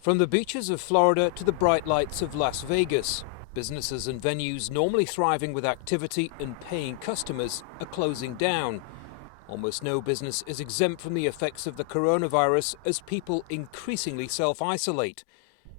From the beaches of Florida to the bright lights of Las Vegas, businesses and venues normally thriving with activity and paying customers are closing down. Almost no business is exempt from the effects of the coronavirus as people increasingly self-isolate.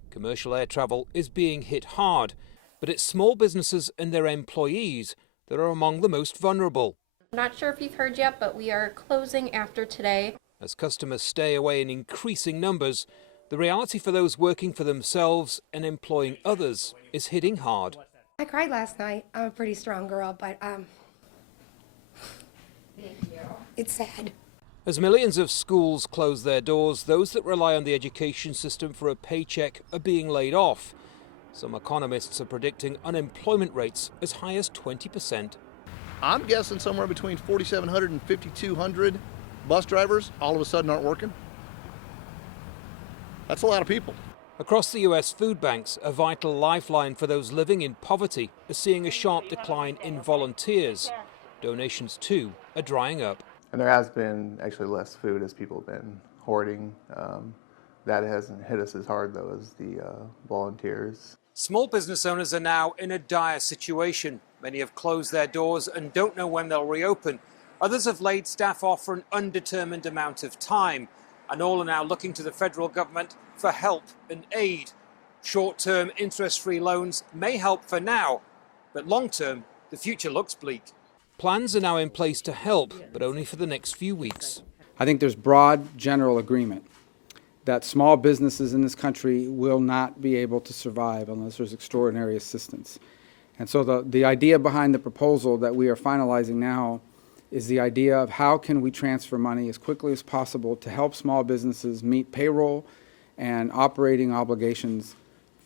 Commercial air travel is being hit hard, but it's small businesses and their employees that are among the most vulnerable. I'm not sure if you've heard yet, but we are closing after today. As customers stay away in increasing numbers, the reality for those working for themselves and employing others is hitting hard. I cried last night. I'm a pretty strong girl, but it's sad. As millions of schools close their doors, those that rely on the education system for a paycheck are being laid off. Some economists are predicting unemployment rates as high as 20%. I'm guessing somewhere between 4,700 and 5,200 bus drivers all of a sudden aren't working. That's a lot of people. Across the US, food banks, a vital lifeline for those living in poverty, are seeing a sharp decline in volunteers. Donations, too, are drying up. And there has been actually less food as people have been hoarding. That hasn't hit us as hard, though, as the volunteers. Small business owners are now in a dire situation. Many have closed their doors and don't know when they'll reopen. Others have laid staff off for an undetermined amount of time. And all are now looking to the federal government for help and aid. Short-term interest-free loans may help for now, but long-term, the future looks bleak. Plans are now in place to help, but only for the next few weeks. I think there's broad general agreement that small businesses in this country will not be able to survive unless there's extraordinary assistance. And so the idea behind the proposal that we are finalizing now is the idea of how can we transfer money as quickly as possible to help small businesses meet payroll and operating obligations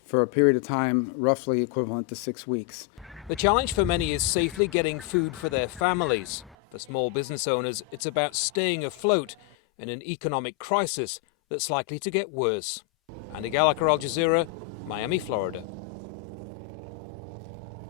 for a period of time roughly equivalent to 6 weeks. The challenge for many is safely getting food for their families. For small business owners, it's about staying afloat in an economic crisis that's likely to get worse. Andy Gallagher, Al Jazeera, Miami, Florida.